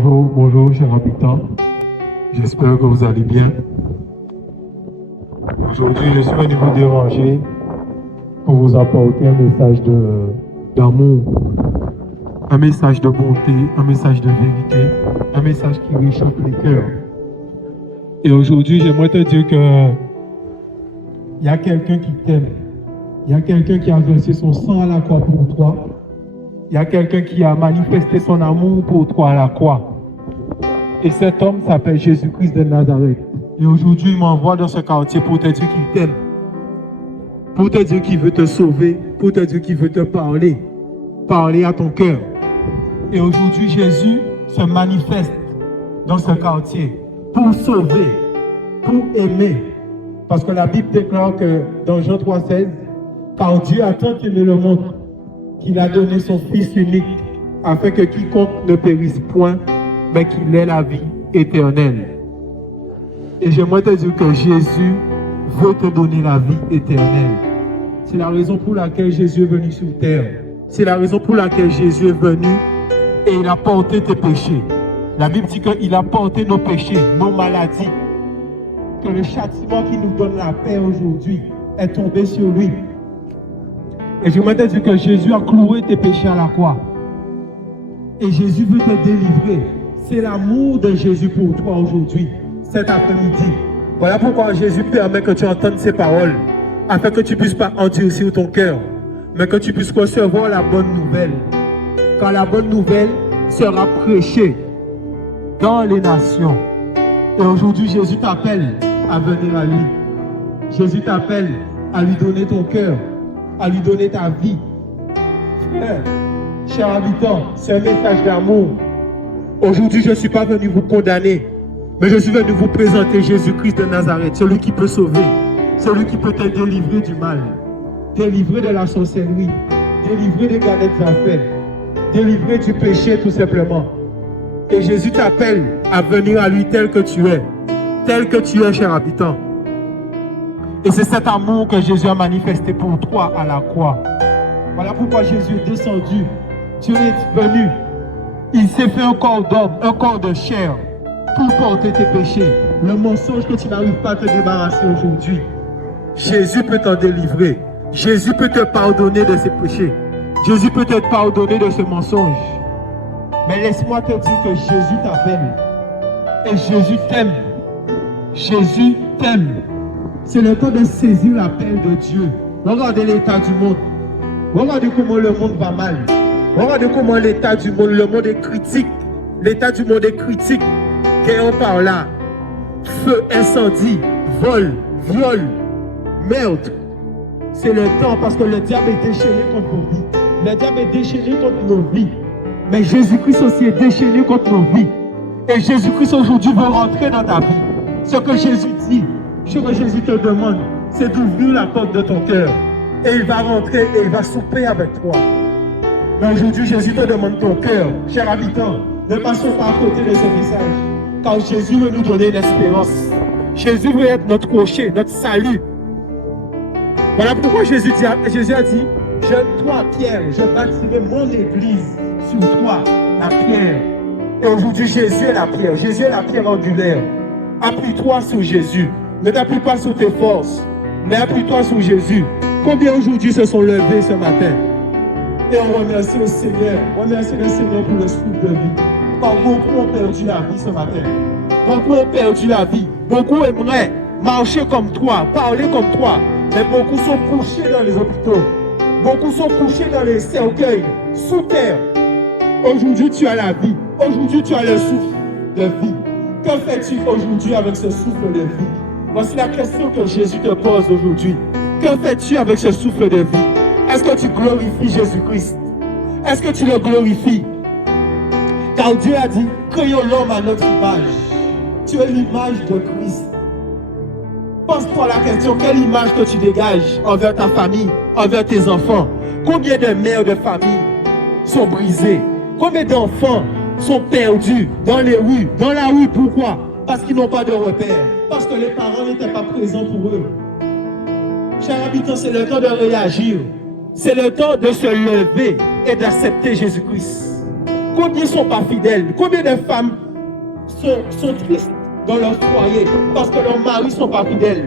Bonjour, chers habitants. J'espère que vous allez bien. Aujourd'hui, je suis venu vous déranger pour vous apporter un message d'amour, un message de bonté, un message de vérité, un message qui réchauffe les cœurs. Et aujourd'hui, j'aimerais te dire que il y a quelqu'un qui t'aime. Il y a quelqu'un qui a versé son sang à la croix pour toi. Il y a quelqu'un qui a manifesté son amour pour toi à la croix. Et cet homme s'appelle Jésus-Christ de Nazareth. Et aujourd'hui, il m'envoie dans ce quartier pour te dire qu'il t'aime. Pour te dire qu'il veut te sauver. Pour te dire qu'il veut te parler. Parler à ton cœur. Et aujourd'hui, Jésus se manifeste dans ce quartier pour sauver, pour aimer. Parce que la Bible déclare que dans Jean 3,16, car Dieu a tant aimé le monde qu'il a donné son Fils unique afin que quiconque ne périsse point, mais qu'il ait la vie éternelle. Et j'aimerais te dire que Jésus veut te donner la vie éternelle. C'est la raison pour laquelle Jésus est venu sur terre. C'est la raison pour laquelle Jésus est venu et il a porté tes péchés. La Bible dit qu'il a porté nos péchés, nos maladies. Que le châtiment qui nous donne la paix aujourd'hui est tombé sur lui. Et j'aimerais te dire que Jésus a cloué tes péchés à la croix. Et Jésus veut te délivrer. C'est l'amour de Jésus pour toi aujourd'hui, cet après-midi. Voilà pourquoi Jésus permet que tu entendes ses paroles, afin que tu ne puisses pas endurcir ton cœur, mais que tu puisses recevoir la bonne nouvelle. Car la bonne nouvelle sera prêchée dans les nations. Et aujourd'hui, Jésus t'appelle à venir à lui. Jésus t'appelle à lui donner ton cœur, à lui donner ta vie. Frère, chers habitants, c'est un message d'amour. Aujourd'hui, je ne suis pas venu vous condamner, mais je suis venu vous présenter Jésus-Christ de Nazareth, celui qui peut sauver, celui qui peut te délivrer du mal, délivrer de la sorcellerie, délivrer des galettes d'affaires, délivrer du péché tout simplement. Et Jésus t'appelle à venir à lui tel que tu es, cher habitant. Et c'est cet amour que Jésus a manifesté pour toi à la croix. Voilà pourquoi Jésus est descendu. Dieu est venu. Il s'est fait un corps d'homme, un corps de chair, pour porter tes péchés. Le mensonge que tu n'arrives pas à te débarrasser aujourd'hui. Jésus peut t'en délivrer. Jésus peut te pardonner de ses péchés. Jésus peut te pardonner de ce mensonge. Mais laisse-moi te dire que Jésus t'appelle. Et Jésus t'aime. Jésus t'aime. C'est le temps de saisir l'appel de Dieu. Regardez l'état du monde. Regardez comment le monde va mal. Regardez comment l'état du monde, le monde est critique. L'état du monde est critique. Qu'ayons par là. Feu, incendie, vol, viol, meurtre. C'est le temps parce que le diable est déchaîné contre nos vies. Le diable est déchaîné contre nos vies. Mais Jésus-Christ aussi est déchaîné contre nos vies. Et Jésus-Christ aujourd'hui veut rentrer dans ta vie. Ce que Jésus dit, ce que Jésus te demande, c'est d'ouvrir la porte de ton cœur. Et il va rentrer et il va souper avec toi. Mais aujourd'hui, Jésus te demande ton cœur. Cher habitant, ne passons pas à côté de ce message. Car Jésus veut nous donner une espérance. Jésus veut être notre rocher, notre salut. Voilà pourquoi Jésus a dit, toi, Pierre, je bâtirai mon église sur toi, la pierre. Et aujourd'hui, Jésus est la pierre. Jésus est la pierre angulaire. Appuie-toi sur Jésus. Ne t'appuie pas sur tes forces, mais appuie-toi sur Jésus. Combien aujourd'hui se sont levés ce matin? Et on remercie le Seigneur. Remercie le Seigneur pour le souffle de vie. Car beaucoup ont perdu la vie ce matin. Beaucoup ont perdu la vie. Beaucoup aimeraient marcher comme toi, parler comme toi. Mais beaucoup sont couchés dans les hôpitaux. Beaucoup sont couchés dans les cercueils, sous terre. Aujourd'hui, tu as la vie. Aujourd'hui, tu as le souffle de vie. Que fais-tu aujourd'hui avec ce souffle de vie? Voici la question que Jésus te pose aujourd'hui. Que fais-tu avec ce souffle de vie? Est-ce que tu glorifies Jésus-Christ? Est-ce que tu le glorifies? Car Dieu a dit, créons l'homme à notre image. Tu es l'image de Christ. Pose-toi la question, quelle image que tu dégages envers ta famille, envers tes enfants? Combien de mères de famille sont brisées? Combien d'enfants sont perdus dans les rues? Dans la rue, pourquoi? Parce qu'ils n'ont pas de repère. Parce que les parents n'étaient pas présents pour eux. Chers habitants, c'est le temps de réagir. C'est le temps de se lever et d'accepter Jésus-Christ Combien ne sont pas fidèles? Combien de femmes sont tristes dans leur foyer parce que leurs maris ne sont pas fidèles?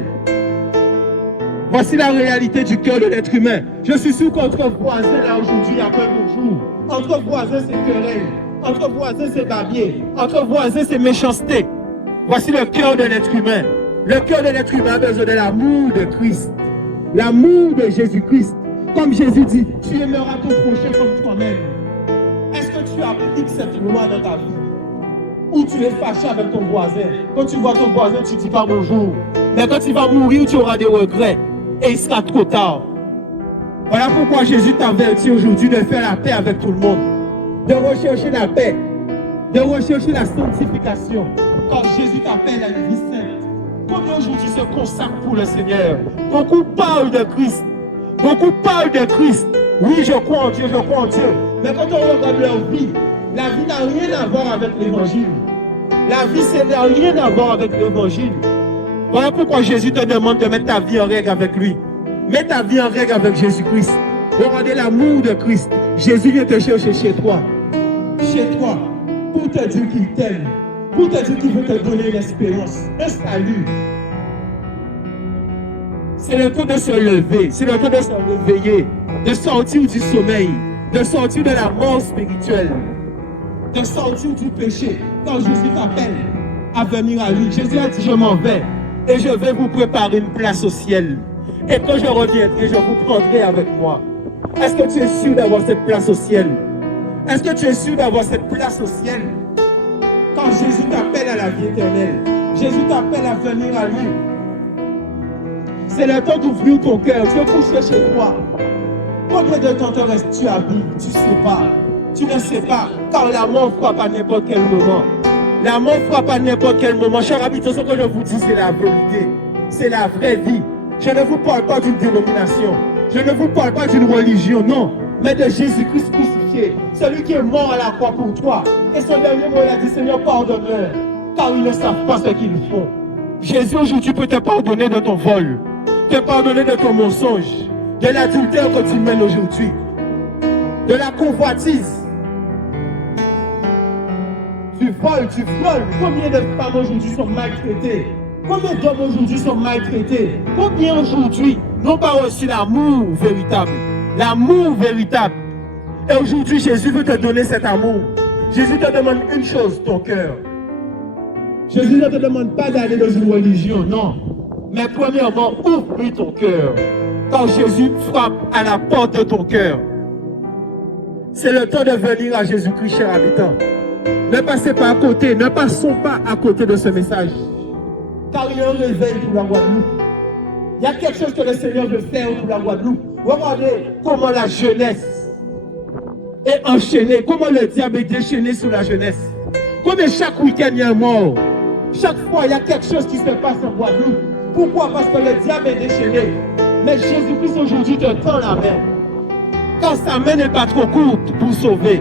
Voici la réalité du cœur de l'être humain. Je suis sûr qu'entre voisins, là, aujourd'hui, il n'y a pas de jour. Entre voisins, c'est querelle. Entre voisins, c'est babier. Entre voisins, c'est méchanceté. Voici le cœur de l'être humain. Le cœur de l'être humain a besoin de l'amour de Christ. L'amour de Jésus-Christ. Comme Jésus dit, tu aimeras ton prochain comme toi-même. Est-ce que tu appliques cette loi dans ta vie? Ou tu es fâché avec ton voisin? Quand tu vois ton voisin, tu ne dis pas bonjour. Mais quand il va mourir, tu auras des regrets. Et il sera trop tard. Voilà pourquoi Jésus t'avertit aujourd'hui de faire la paix avec tout le monde. De rechercher la paix. De rechercher la sanctification. Quand Jésus t'appelle à la vie sainte. Combien aujourd'hui se consacrent pour le Seigneur? Beaucoup parlent de Christ. Beaucoup parlent de Christ. Oui, je crois en Dieu, je crois en Dieu. Mais quand on regarde leur vie, la vie n'a rien à voir avec l'évangile. La vie, ça n'a rien à voir avec l'évangile. Voilà pourquoi Jésus te demande de mettre ta vie en règle avec lui. Mets ta vie en règle avec Jésus-Christ. Regardez l'amour de Christ. Jésus vient te chercher chez toi. Chez toi. Pour te dire qu'il t'aime. Pour te dire qu'il veut te donner l'espérance. Un salut. C'est le temps de se lever. C'est le temps de se réveiller. De sortir du sommeil. De sortir de la mort spirituelle. De sortir du péché. Quand Jésus t'appelle à venir à lui. Jésus a dit, je m'en vais. Et je vais vous préparer une place au ciel. Et quand je reviendrai, je vous prendrai avec moi. Est-ce que tu es sûr d'avoir cette place au ciel? Est-ce que tu es sûr d'avoir cette place au ciel? Quand Jésus t'appelle à la vie éternelle, Jésus t'appelle à venir à lui. C'est le temps d'ouvrir ton cœur. Tu es couché chez toi. Combien de temps te restes-tu à vivre? Tu ne sais pas. Tu ne sais pas. Car la mort frappe à n'importe quel moment. La mort frappe à n'importe quel moment. Chers amis, ce que je vous dis, c'est la vérité. C'est la vraie vie. Je ne vous parle pas d'une dénomination. Je ne vous parle pas d'une religion, non. Mais de Jésus-Christ crucifié. Celui qui est mort à la croix pour toi. Et son dernier mot, il a dit, Seigneur, pardonne-leur. Car ils ne savent pas ce qu'ils font. Jésus aujourd'hui peut te pardonner de ton vol. Te pardonner de ton mensonge. De l'adultère que tu mènes aujourd'hui. De la convoitise. Tu voles, tu violes. Combien de femmes aujourd'hui sont maltraitées? Combien d'hommes aujourd'hui sont maltraités? Combien aujourd'hui n'ont pas reçu l'amour véritable? L'amour véritable. Et aujourd'hui, Jésus veut te donner cet amour. Jésus te demande une chose, ton cœur. Jésus ne te demande pas d'aller dans une religion, non. Mais premièrement, ouvre ton cœur. Quand Jésus frappe à la porte de ton cœur. C'est le temps de venir à Jésus-Christ, chers habitants. Ne passez pas à côté, ne passons pas à côté de ce message. Car il y a un réveil pour la Guadeloupe. Il y a quelque chose que le Seigneur veut faire pour la Guadeloupe. Regardez comment la jeunesse est enchaînée, comment le diable est déchaîné sur la jeunesse. Comme chaque week-end il y a un mort. Chaque fois il y a quelque chose qui se passe en Guadeloupe. Pourquoi? Parce que le diable est déchaîné. Mais Jésus-Christ aujourd'hui te tend la main. Quand sa main n'est pas trop courte pour sauver.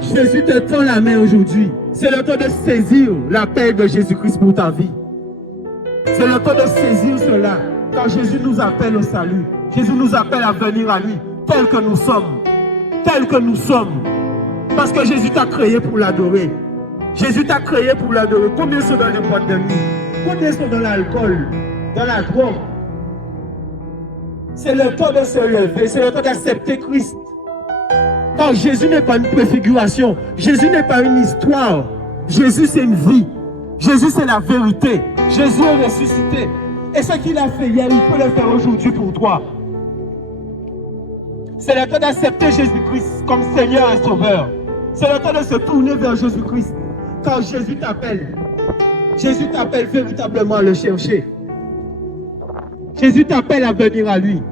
Jésus te tend la main aujourd'hui. C'est le temps de saisir l'appel de Jésus-Christ pour ta vie. C'est le temps de saisir cela. Quand Jésus nous appelle au salut. Jésus nous appelle à venir à lui. Tel que nous sommes. Tel que nous sommes. Parce que Jésus t'a créé pour l'adorer. Jésus t'a créé pour l'adorer. Combien sont dans les boîtes de nuit? Combien sont dans l'alcool? Dans la drogue? C'est le temps de se lever. C'est le temps d'accepter Christ. Car Jésus n'est pas une préfiguration. Jésus n'est pas une histoire. Jésus, c'est une vie. Jésus, c'est la vérité. Jésus est ressuscité. Et ce qu'il a fait hier, il peut le faire aujourd'hui pour toi. C'est le temps d'accepter Jésus-Christ comme Seigneur et Sauveur. C'est le temps de se tourner vers Jésus-Christ. Quand Jésus t'appelle, Jésus t'appelle véritablement à le chercher. Jésus t'appelle à venir à lui.